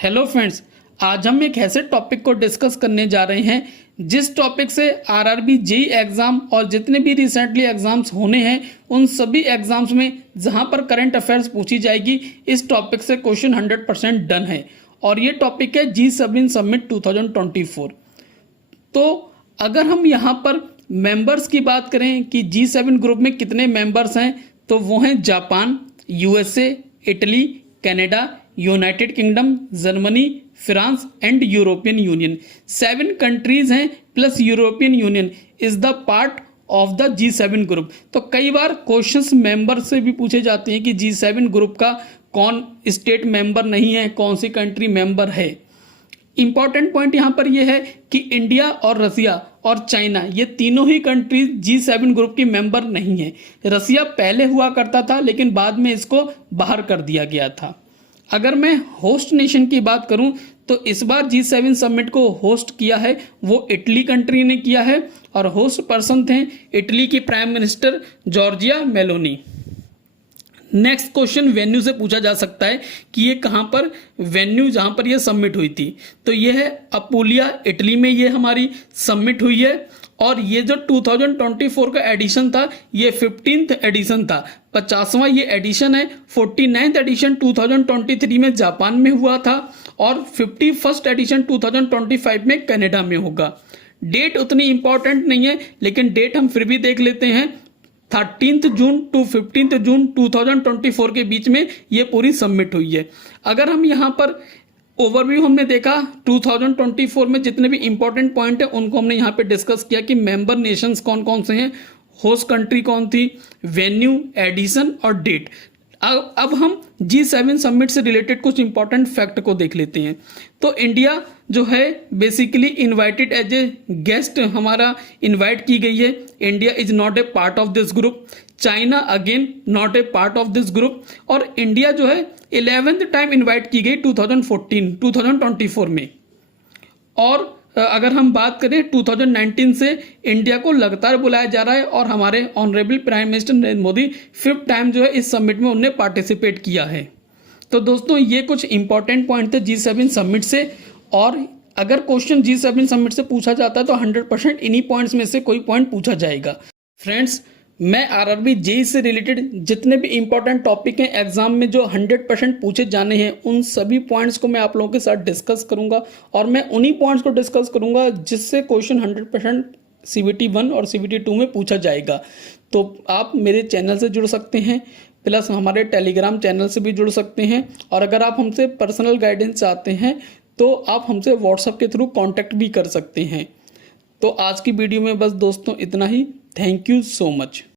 Hello friends, आज हम एक ऐसे टॉपिक को डिस्कस करने जा रहे हैं जिस टॉपिक से आरआरबी जेई एग्जाम और जितने भी रिसेंटली एग्जाम्स होने हैं उन सभी एग्जाम्स में जहां पर करंट अफेयर्स पूछी जाएगी, इस टॉपिक से क्वेश्चन 100% डन है। और ये टॉपिक है G7 समिट 2024। तो अगर हम यहाँ पर मेंबर्स की बात करें कि G7 ग्रुप में कितने मेंबर्स हैं, तो वो हैं Japan, USA, Italy, Canada, United Kingdom, Germany, France and European Union. 7 countries हैं plus European Union is the part of the G7 group. तो कई बार क्वेश्चंस मेंबर से भी पूछे जाते हैं कि G7 ग्रुप का कौन स्टेट मेंबर नहीं है, कौन सी कंट्री मेंबर है। इंपॉर्टेंट पॉइंट यहां पर यह है कि इंडिया और रसिया और चाइना, ये तीनों ही कंट्रीज G7 ग्रुप की मेंबर नहीं है। रसिया पहले हुआ करता था लेकिन बाद में इसको बाहर कर दिया गया था। अगर मैं होस्ट नेशन की बात करूं तो इस बार G7 समिट को होस्ट किया है वो इटली कंट्री ने किया है और होस्ट पर्सन थे इटली की prime minister Giorgia Meloni. Next question venue से पूछा जा सकता है कि ये कहां पर वेन्यू जहां पर ये सबमिट हुई थी, तो ये है अपुलिया, इटली में ये हमारी सबमिट हुई है। और ये जो 2024 का एडिशन था ये 15th एडिशन था, 50वां ये एडिशन है। 49th एडिशन 2023 में जापान में हुआ था और 51st एडिशन 2025 में कनाडा में होगा। डेट उतनी इंपॉर्टेंट नहीं है लेकिन डेट हम फिर भी देख लेते हैं। 13th जून टू 15th जून 2024 के बीच में ये पूरी सबमिट हुई है। अगर हम यहाँ पर ओवरव्यू हमने देखा 2024 में जितने भी इंपॉर्टेंट पॉइंट है उनको हमने यहाँ पे डिस्कस किया कि मेंबर नेशंस कौन कौन से हैं, होस्ट कंट्री कौन थी, वेन्यू, एडिशन और डेट। अब हम G7 समिट से रिलेटेड कुछ इंपॉर्टेंट फैक्ट को देख लेते हैं। तो इंडिया जो है basically invited as a guest हमारा इनवाइट की गई है। India is not a part of this group. China again not a part of this group. और इंडिया जो है 11th टाइम इनवाइट की गई 2024 में। और अगर हम बात करें 2019 से इंडिया को लगातार बुलाया जा रहा है और हमारे honourable prime minister Narendra Modi 5th time जो है इस समिट में उन्होंने पार्टिसिपेट किया है। तो दोस्तों ये कुछ इंपॉर्टेंट पॉइंट थे G7 समिट से। और अगर क्वेश्चन G7 समिट से पूछा जाता है तो 100% इन्हीं पॉइंट्स में से कोई पॉइंट पूछा जाएगा। फ्रेंड्स, मैं आरआरबी जेई से रिलेटेड जितने भी इंपॉर्टेंट टॉपिक हैं एग्जाम में जो 100% पूछे जाने हैं उन सभी पॉइंट्स को मैं आप लोगों के साथ डिस्कस करूंगा। और मैं उन्हीं पॉइंट्स को डिस्कस करूंगा जिससे क्वेश्चन 100% CBT 1 और CBT 2 में पूछा जाएगा। तो आप मेरे चैनल से जुड़ सकते हैं प्लस हमारे टेलीग्राम चैनल से भी जुड़ सकते हैं। और अगर आप हमसे पर्सनल गाइडेंस चाहते हैं तो आप हमसे व्हाट्सएप के थ्रू कॉन्टैक्ट भी कर सकते हैं। तो आज की वीडियो में बस दोस्तों इतना ही। Thank you so much.